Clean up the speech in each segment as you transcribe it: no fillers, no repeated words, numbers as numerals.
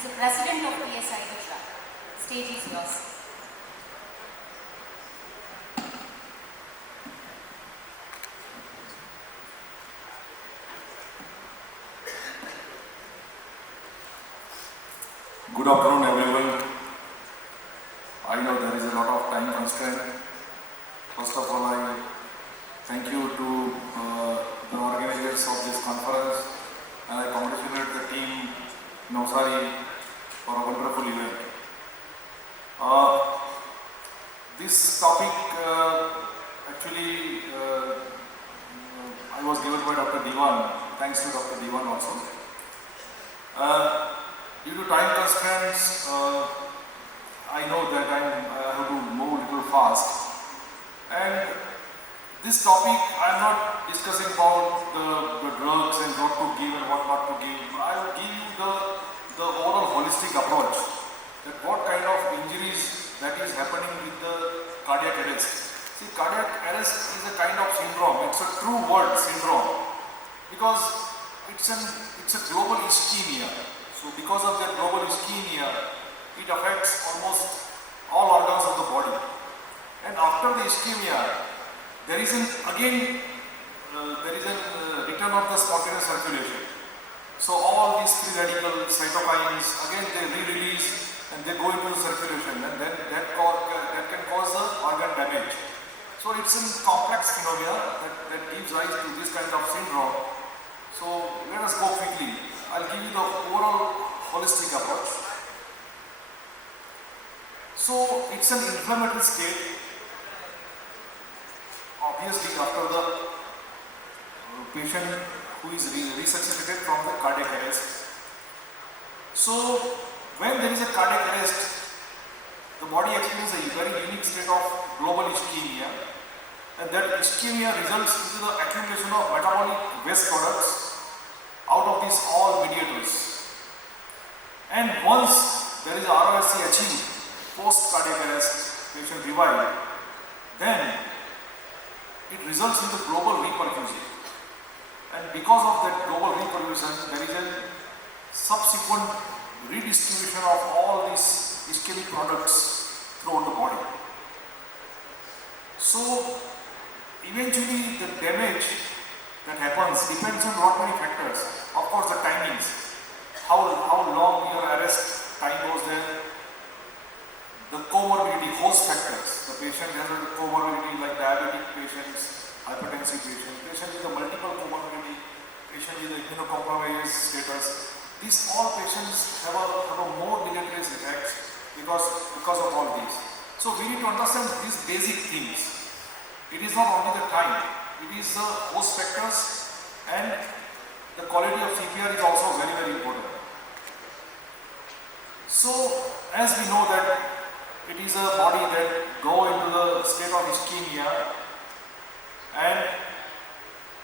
is the President of PSI Gujarat. Stage is yours. Good afternoon, everyone. I know there is a lot of time constraint. First of all, I thank you to the organizers of this conference, and I congratulate the team Navsari for a wonderful event. This topic actually I was given by Dr. Diwan. Thanks to Dr. Diwan also. Due to time constraints, I know that I have to move a little fast. And this topic, I am not discussing about the drugs and what to give and what not to give. I will give you the overall holistic approach, that what kind of injuries that is happening with the cardiac arrest. See, cardiac arrest is a kind of syndrome. It's a true word, syndrome, because it's a global ischemia. So because of that global ischemia, it affects almost all organs of the body. And after the ischemia, there is a return of the spontaneous circulation. So all these free radical cytokines, again they re-release and they go into the circulation, and then that can cause the organ damage. So it's a complex phenomena that gives rise to this kind of syndrome. So let us go quickly. I'll give you the overall holistic approach. So it's an inflammatory state. Obviously, after the patient who is resuscitated from the cardiac arrest. So when there is a cardiac arrest, the body experiences a very unique state of global ischemia, and that ischemia results into the accumulation of metabolic waste products out of these all mediators. And once there is ROSC achieved, post cardiac arrest, patient revived, then it results in the global reperfusion. And because of that global reperfusion, there is a subsequent redistribution of all these ischemic products throughout the body. So eventually the damage that happens depends on lot many factors. Of course, the timings, how long your arrest time goes there, the comorbidity, host factors. The patient has a comorbidity like diabetic patients, hypertensive patients, patient with a multiple comorbidity, patient with immunocompromised status. These all patients have a more deleterious effects because of all these. So we need to understand these basic things. It is not only the time, it is the host factors, and the quality of CPR is also very, very important. So as we know that it is a body that go into the state of ischemia, and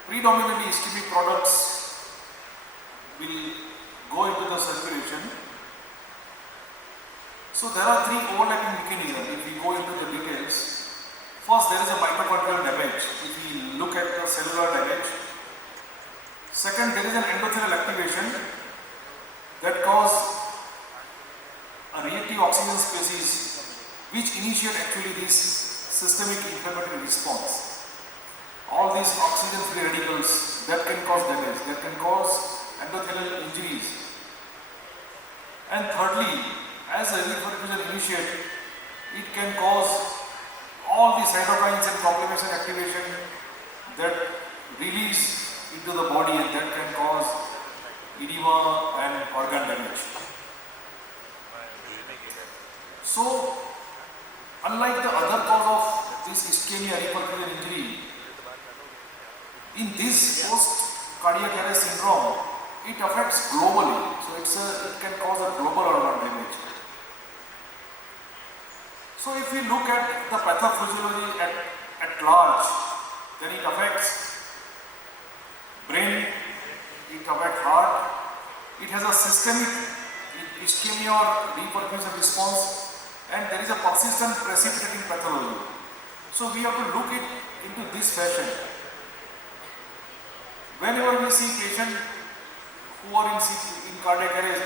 predominantly ischemic products will go into the circulation. So there are three overlapping mechanisms if we go into the details. First, there is a mitochondrial damage if we look at the cellular damage. Second, there is an endothelial activation that cause a reactive oxygen species which initiate actually this systemic inflammatory response. All these oxygen-free radicals that can cause damage, that can cause endothelial injuries. And thirdly, as the reperfusion initiates, it can cause all the cytokines and complement activation that release into the body, and that can cause edema and organ damage. So, unlike the other cause of this ischemia reperfusion injury, in this post-cardiac arrest syndrome, it affects globally. So it can cause a global organ damage. So if we look at the pathophysiology at large, then it affects brain, it affects heart, it has a systemic ischemia or reperfusion response, and there is a persistent precipitating pathology. So we have to look it into this fashion. Whenever we see patients who are in cardiac arrest,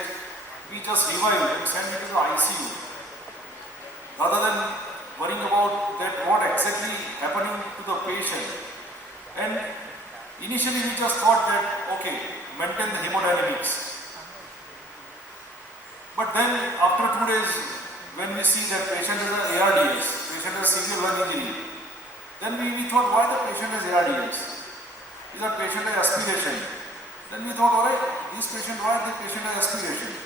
we just revive and send it to the ICU, rather than worrying about that what exactly happening to the patient. And initially we just thought that, okay, maintain the hemodynamics. But then after 2 days, when we see that patient has an ARDS, patient has severe lung injury, then we thought, why the patient has ARDS? Is that patient has aspiration? Then we thought, alright, this patient, why the patient has aspiration?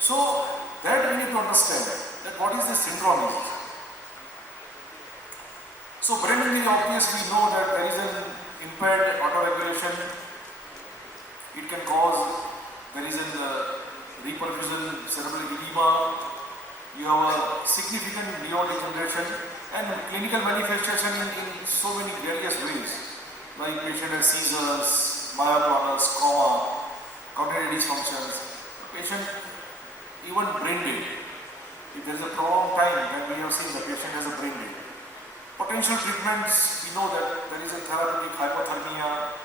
So that we need to understand that what is the syndrome is. So brain injury, obviously we know that there is an impaired autoregulation. It can cause, there is an reperfusion, cerebral edema. You have a significant neurodegeneration and clinical manifestation in so many various ways. Like patient has seizures, myoclonus, coma, cognitive dysfunctions. Patient even brain dead. If there is a prolonged time when we have seen the patient has a brain dead. Potential treatments, we know that there is a therapeutic hypothermia,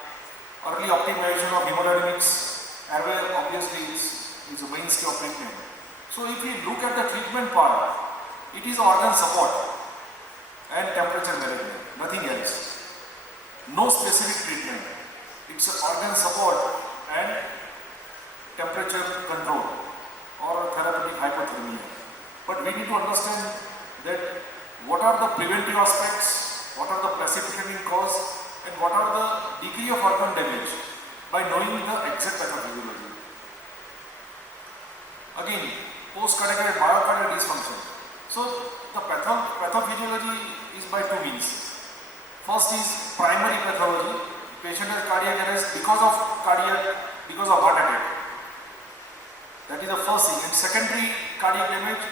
early optimization of hemodynamics, airway obviously is a mainstay of treatment. So if we look at the treatment part, it is organ support and temperature management, nothing else. No specific treatment. It's organ support and temperature control or therapeutic hypothermia. But we need to understand that what are the preventive aspects, what are the precipitating cause, and what are the degree of organ damage by knowing the exact pathophysiology. Again, post-cardiac myocardial dysfunction. So the pathophysiology is by two means. First is primary pathology. Patient has cardiac arrest because of heart attack. That is the first thing. And secondary cardiac damage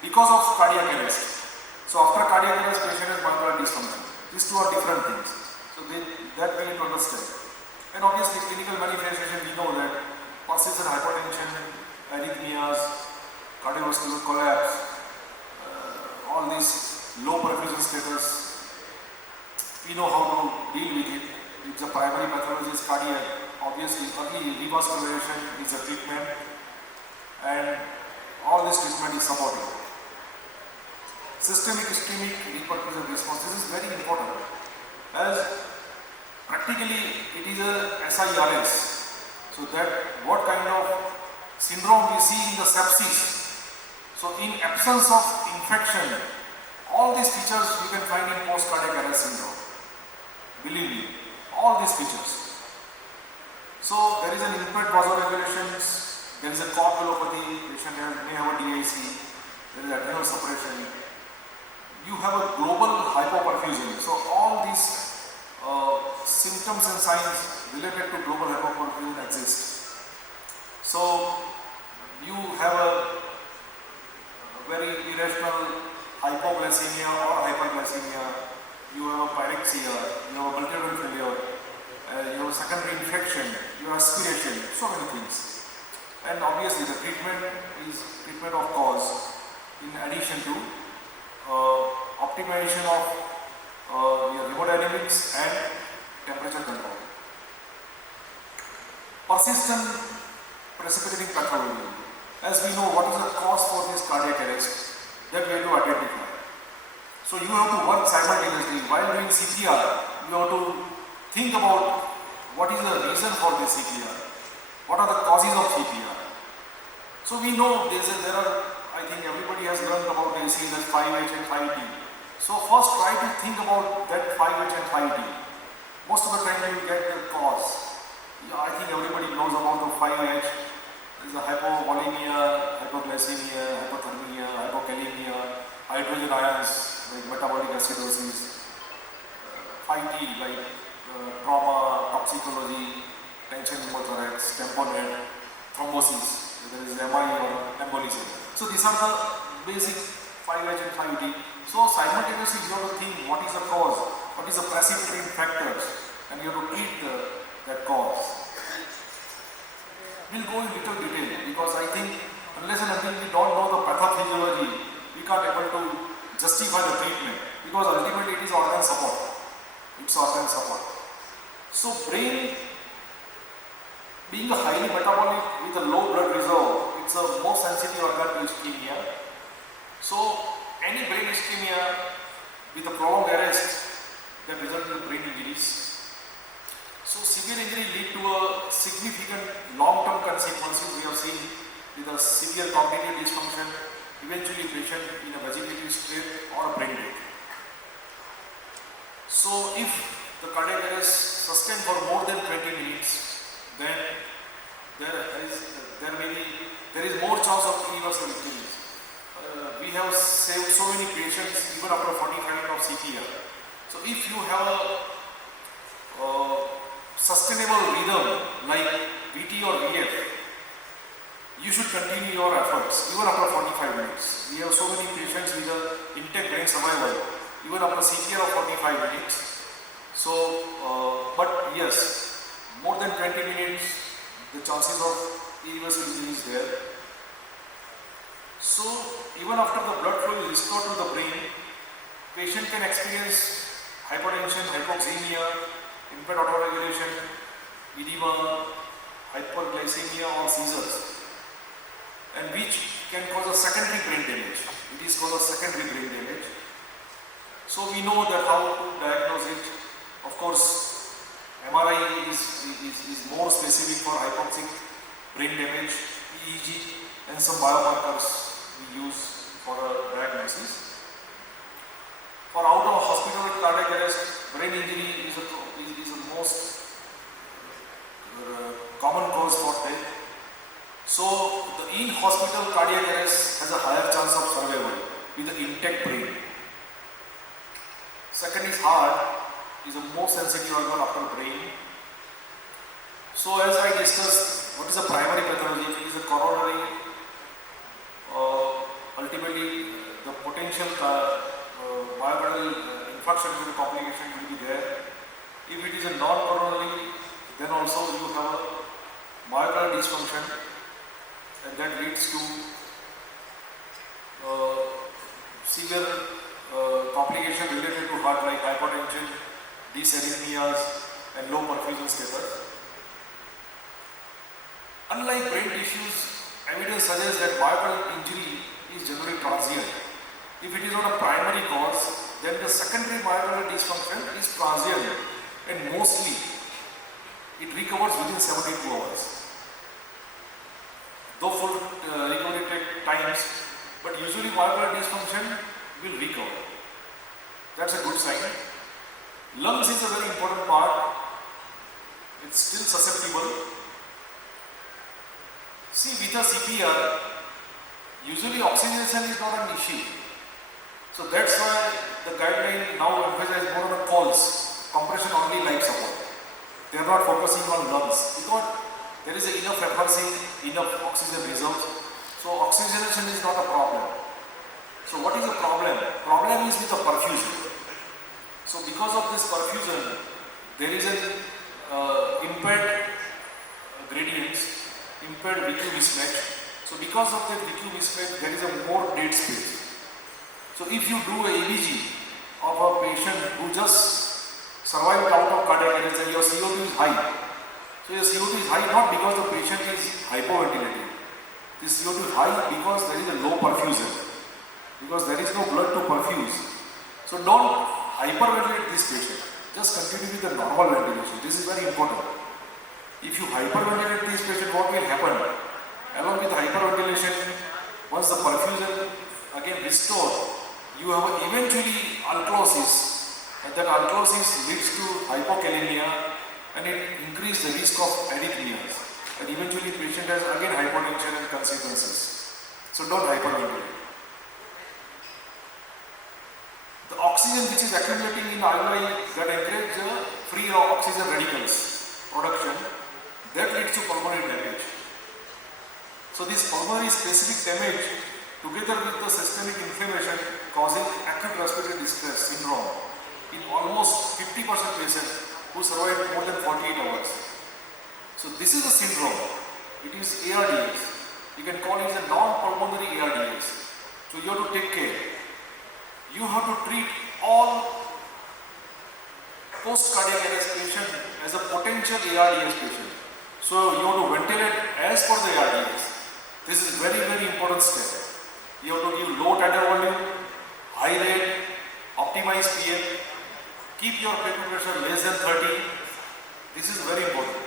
because of cardiac arrest. So after cardiac arrest, patient has myocardial dysfunction. These two are different things. So that we need to understand. And obviously clinical manifestation, we know that persistent hypertension, arrhythmias, cardiovascular collapse, all these low perfusion status, we know how to deal with it. If the primary pathology is cardiac, obviously early revascularization is a treatment, and all this treatment is supported. Systemic ischemic reperfusion response, this is very important, as practically it is a SIRS. So that what kind of syndrome we see in the sepsis. So in absence of infection, all these features you can find in post-cardiac arrest syndrome. Believe me, all these features. So there is an impaired vasoregulations, there is a coagulopathy, patient may have a DIC, there is adrenal suppression. You have a global hypoperfusion. So all these symptoms and signs related to global hypoperfusion exist. So you have a very irrational hypoglycemia or hyperglycemia, you have a pyrexia, you have a multi-organ failure, you have a secondary infection, you have aspiration, so many things. And obviously the treatment is treatment of cause in addition to optimization of your hemodynamics and temperature control. Persistent precipitating pathology. As we know, what is the cause for this cardiac arrest, that we have to identify. So you have to work simultaneously. While doing CPR, you have to think about what is the reason for this CPR, what are the causes of CPR. So we know there are, I think everybody has learned about AC, that 5H and 5T. So first try to think about that 5H and 5T. Most of the time you will get the cause. I think everybody knows about the 5H. There is a hypovolemia, hypoglycemia, hypothermia, hypokalemia, hydrogen ions like metabolic acidosis, 5T like trauma, toxicology, tension pneumothorax, tamponade, thrombosis, there is MI or embolism. So these are the basic 5H and 5T. So simultaneously you have to think what is the cause, what is the precipitating factors, and you have to treat that cause. We'll go in little detail because I think unless and until we don't know the pathophysiology, we can't able to justify the treatment, because ultimately it is organ support. It's organ support. So brain being a highly metabolic with a low blood reserve, it's a more sensitive sensitive organ to ischemia. So any brain ischemia with a prolonged arrest that results in brain injuries. So severe injury lead to a significant long-term consequences we have seen with a severe cognitive dysfunction, eventually patient in a vegetative state or a brain death. So if the cardiac arrest sustained for more than 20 minutes, then there is more chance of irreversible injuries. We have saved so many patients even after 45 minutes of CPR. So if you have a sustainable rhythm like VT or VF, you should continue your efforts even after 45 minutes. We have so many patients with an intact brain survival even after CPR of 45 minutes. So, but yes, more than 20 minutes, the chances of irreversible injury is there. So, even after the blood flow is restored to the brain, patient can experience hypertension, hypoxemia, impaired autoregulation, edema, hyperglycemia or seizures, and which can cause a secondary brain damage. It is called a secondary brain damage. So we know that how to diagnose it. Of course, MRI is more specific for hypoxic brain damage, EEG, and some biomarkers we use for a diagnosis. For out of hospital cardiac arrest, brain injury is the most common cause for death. So the in-hospital cardiac arrest has a higher chance of survival with the intact brain. Second is heart, is the most sensitive organ after brain. So as I discussed, what is the primary pathology? It is a coronary, ultimately the potential myocardial infarction with the complication will be there. If it is a non-coronary, then also you have a myocardial dysfunction, and that leads to severe complication related to heart like hypertension, dysarrhythmias, and low perfusion status. Unlike brain tissues, evidence suggests that myocardial injury is generally transient. If it is not a primary cause, then the secondary myocardial dysfunction is transient, and mostly it recovers within 72 hours. Though full recovery takes times, but usually myocardial dysfunction will recover. That's a good sign. Lungs is a very important part. It's still susceptible. See, with a CPR, usually oxygenation is not an issue. So that's why the guideline now emphasizes more on pulse, compression only life support. They are not focusing on lungs because there is enough efficiency, enough oxygen reserves. So oxygenation is not a problem. So what is the problem? Problem is with the perfusion. So because of this perfusion, there is an impaired gradients, impaired VQ mismatch. So because of that VQ mismatch, there is a more dead space. So if you do a EBG of a patient who just survived out of cardiac arrest and your CO2 is high. So your CO2 is high not because the patient is hypoventilating. This CO2 is high because there is a low perfusion. Because there is no blood to perfuse. So don't hyperventilate this patient. Just continue with the normal ventilation. This is very important. If you hyperventilate this patient, what will happen? Along with hyperventilation, once the perfusion again restored, you have eventually alkalosis, and that alkalosis leads to hypokalemia, and it increases the risk of arrhythmias, and eventually patient has again hypotension and consequences. So don't hyperventilate. The oxygen which is accumulating in alveoli that encourages the free oxygen radicals production, that leads to pulmonary damage. So this pulmonary specific damage together with the systemic inflammation causing acute respiratory distress syndrome in almost 50% patients who survive more than 48 hours. So this is a syndrome. It is ARDS. You can call it a non-pulmonary ARDS. So you have to take care. You have to treat all post-cardiac arrest patient as a potential ARDS patient. So you have to ventilate as per the ARDS. This is very, very important step. You have to give low tender volume, high rate, optimize PM, keep your paper pressure less than 30. This is very important.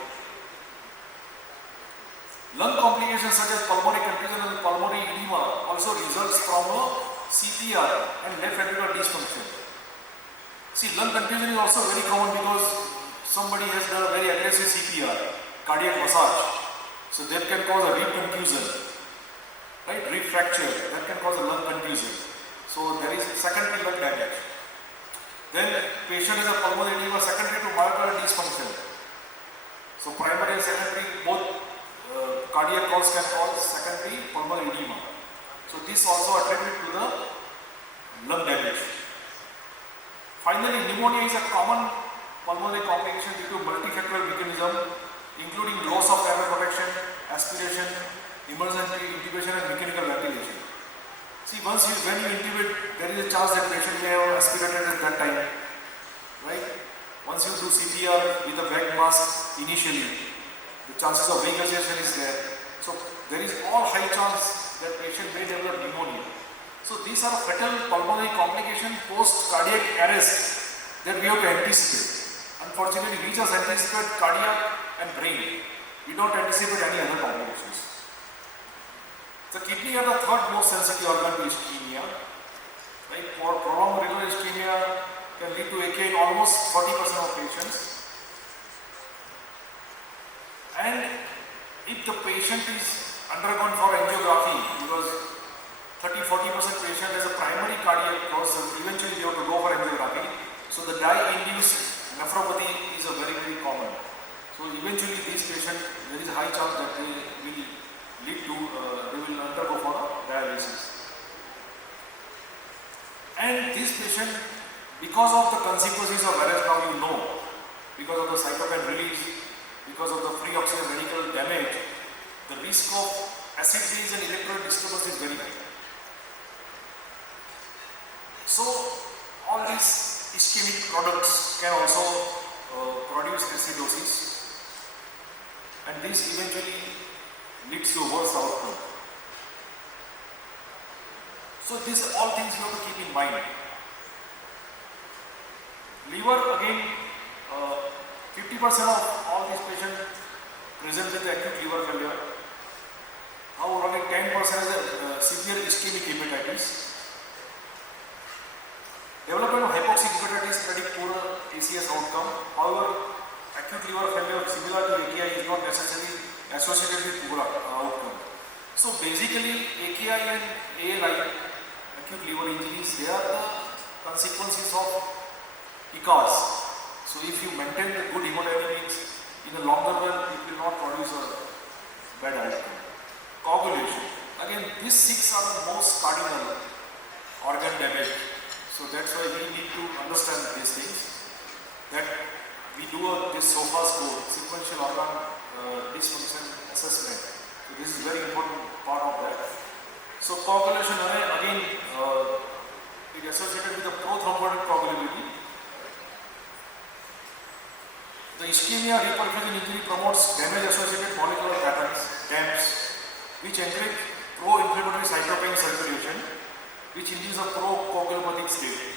Lung complications such as pulmonary confusion and pulmonary edema also results from a CPR and left ventricular dysfunction. See, lung confusion is also very common because somebody has done a very aggressive CPR, cardiac massage. So that can cause a rib confusion, right? Rib fracture, that can cause a lung confusion. So there is secondary lung damage. Then patient has a pulmonary edema secondary to myocardial dysfunction. So primary and secondary both cardiac cause can cause secondary pulmonary edema. So this also attributed to the lung damage. Finally, pneumonia is a common pulmonary complication due to multifactorial mechanism, including loss of airway protection, aspiration, emergency intubation and mechanical ventilation. See, when you intubate, there is a chance that patient may have aspirated at that time, right? Once you do CPR with a bag mask initially, the chances of regurgitation is there. So there is all high chance that patient may develop pneumonia. So these are fatal pulmonary complications post cardiac arrest that we have to anticipate. Unfortunately, we just anticipate cardiac and brain. We don't anticipate any other complications. The kidney are the third most sensitive organ to ischemia. Right? For prolonged renal ischemia can lead to AKI in almost 40% of patients. And if the patient is undergone for angiography, because 30-40% patient has a primary cardiac cause, eventually they have to go for angiography. So the dye-induced nephropathy is a very, very common. So eventually these patients, there is a high chance that they will lead to, they will undergo for dialysis. And this patient, because of the consequences of arrest, now you know, because of the cytokine release, because of the free oxygen radical damage, the risk of acid release and electrolyte disturbance is very high. So all these ischemic products can also produce acidosis, and this eventually leads to worse outcome. So these all things you have to keep in mind. Liver, again, 50% of all these patients present with acute liver failure. However, only 10% has a severe ischemic hepatitis. Development of hypoxic hepatitis predict poor ACS outcome. However, acute liver failure similar to AKI is not necessarily associated with poor outcome. So basically, AKI and ALI, acute liver injuries, they are the consequences of ECAS. So if you maintain the good hemodynamics in the longer run, it will not produce a bad outcome. Coagulation. Again, these six are the most cardinal organ damage. So that's why we need to understand these things. That we do this SOFA score, sequential organ dysfunction assessment. So this is very important part of that. So coagulation, again, it is associated with the prothrombotic coagulability. The ischemia reperfusion injury promotes damage-associated molecular patterns, DAMPs, which encourage pro-inflammatory cytokine circulation, which induces a pro-coagulopathic state.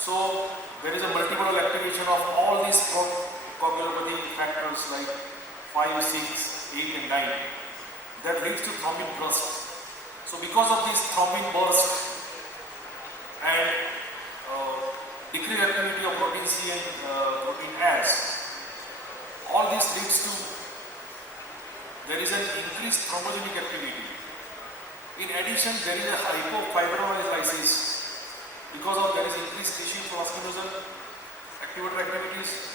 So there is a multiple activation of all these pro-coagulopathic factors like 5, 6, 8 and 9 that leads to thrombin burst. So because of this thrombin burst and decreased activity of protein C and protein S, all this leads to there is an increased thrombogenic activity. In addition, there is a hypofibrinolysis because of there is increased tissue plasminism activities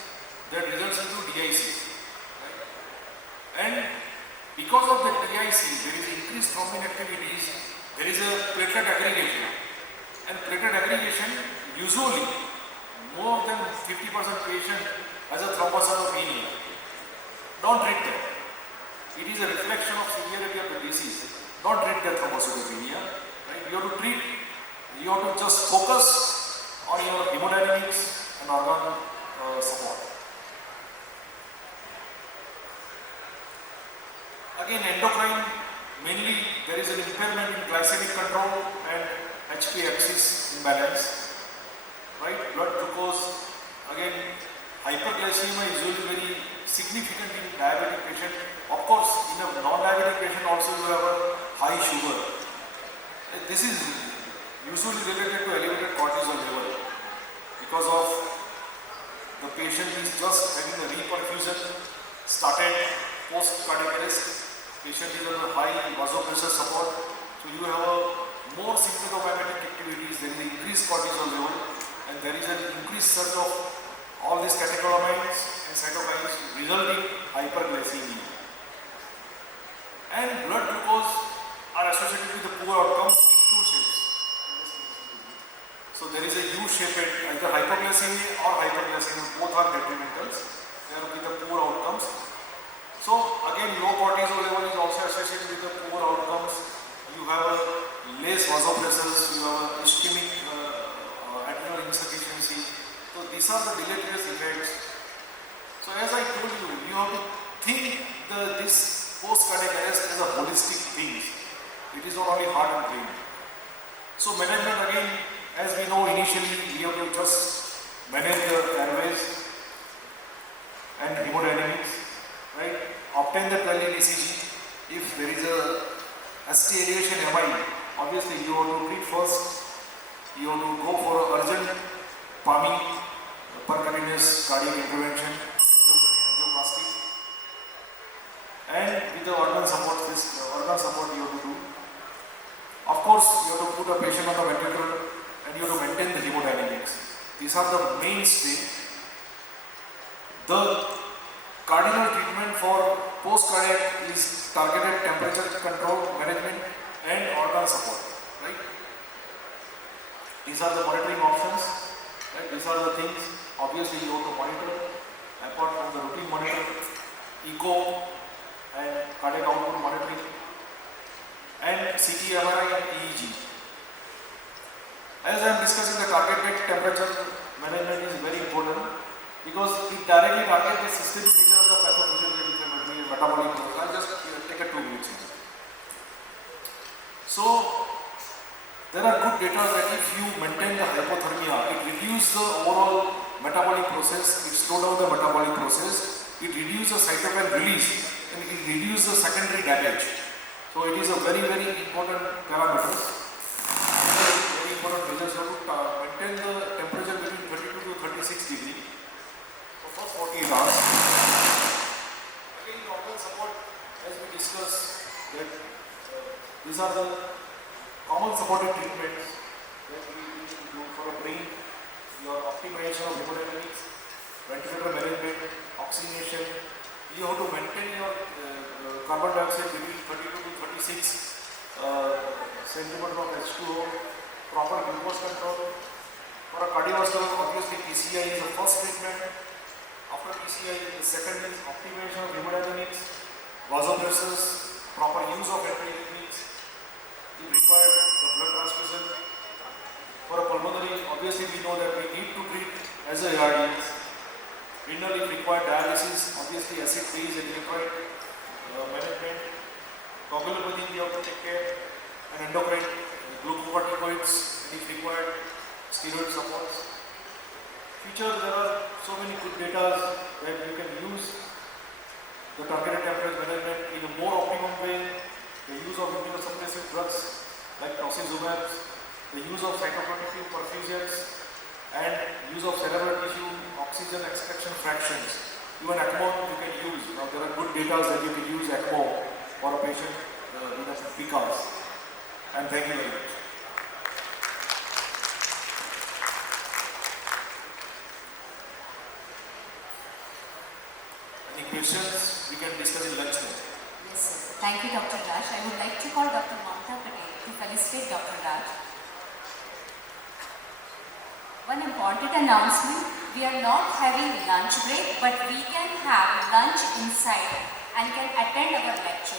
that results into DIC. Right? And because of the DIC, there is increased thrombin activities, there is a platelet aggregation. And platelet aggregation, usually more than 50% patient has a thrombocytopenia. Don't treat that. It is a reflection of severity of the disease. Don't treat that thrombocytopenia. Right? You have to treat, you have to just focus on your hemodynamics and organ support. Again, endocrine Mainly, there is an impairment in glycemic control and HP axis imbalance. Right? Blood glucose, again, hyperglycemia is usually very significant in diabetic patient. Of course, in a non-diabetic patient also you have a high sugar. This is usually related to elevated cortisol level because of the patient is just having a reperfusion started post cardiac arrest. Patient is on a high vasopressor support, so you have a more symptomatic activities. There is an increased cortisol level, and there is an increased surge of all these catecholamines and cytokines, resulting hyperglycemia. And blood glucose are associated with the poor outcomes in two shapes. So there is a U-shaped, either hypoglycemia or hyperglycemia, both are detrimental. There will be the poor outcomes. So again, low cortisol level is also associated with the poor outcomes. You have a less vasopressors, you have a ischemic adrenal insufficiency. So these are the deleterious effects. So as I told you, you have to think this post-cardiac arrest as a holistic thing. It is not only heart and brain. So management again, as we know initially, we have to just manage the airways and hemodynamics, right? Obtain the 12 ECG. If there is a ST elevation MI, obviously you have to treat first. You have to go for urgent PAMI, percutaneous cardiac intervention, angioplasty, and with the organ support, you have to do. Of course, you have to put a patient on the ventilator and you have to maintain the hemodynamics. These are the mainstay. The cardinal treatment for post-cardiac is targeted temperature control management and organ support. Right? These are the monitoring options. Right? These are the things. Obviously, you have to monitor. Apart from the routine monitor, echo and cardiac output monitoring, and CT, MRI and EEG. As I am discussing, the targeted temperature management is very important because it directly targets the systemic nature of the pathophysiological inflammatory and metabolic process. I'll just take a 2 minutes. So, there are good data that if you maintain the hypothermia, it reduces the overall metabolic process, it slows down the metabolic process, it reduces the cytokine release, and it reduces the secondary damage. So it is a very, very important parameter. Very important measure. So to maintain the temperature between 32 to 36 degrees for first 48 hours. Again, the organ support, as we discussed, that these are the common supportive treatments that we need to do for a brain. Your optimization of hemodynamics, ventilator management, oxygenation. You have to maintain your carbon dioxide between 32 to 36 centimeter of H2O, proper glucose control. For a cardiovascular, obviously PCI is the first treatment. After PCI, the second is optimization of hemodynamics, vasopressors, proper use of entry techniques. It requires the blood transfusion. For a pulmonary, obviously we know that we need to treat as a ARDS. Renal, if required dialysis, obviously acid phase and electrolyte management. Coagulopathy, we have to take care. And endocrine, glucocorticoids, and if required, steroid supports. Future, there are so many good data that you can use the targeted temperature management in a more optimum way. The use of immunosuppressive drugs like tocilizumab, the use of cytoprotective perfusions, and use of cerebral tissue oxygen extraction fractions. Even ECMO you can use. Now there are good data that you can use ECMO for a patient in a PCAS. And thank you very much. Any questions? We can discuss in lunch now. Yes, sir. Thank you, Dr. Raj. I would like to call Dr. Mamta Patel to felicitate Dr. Raj. One important announcement, we are not having lunch break, but we can have lunch inside and can attend our lecture.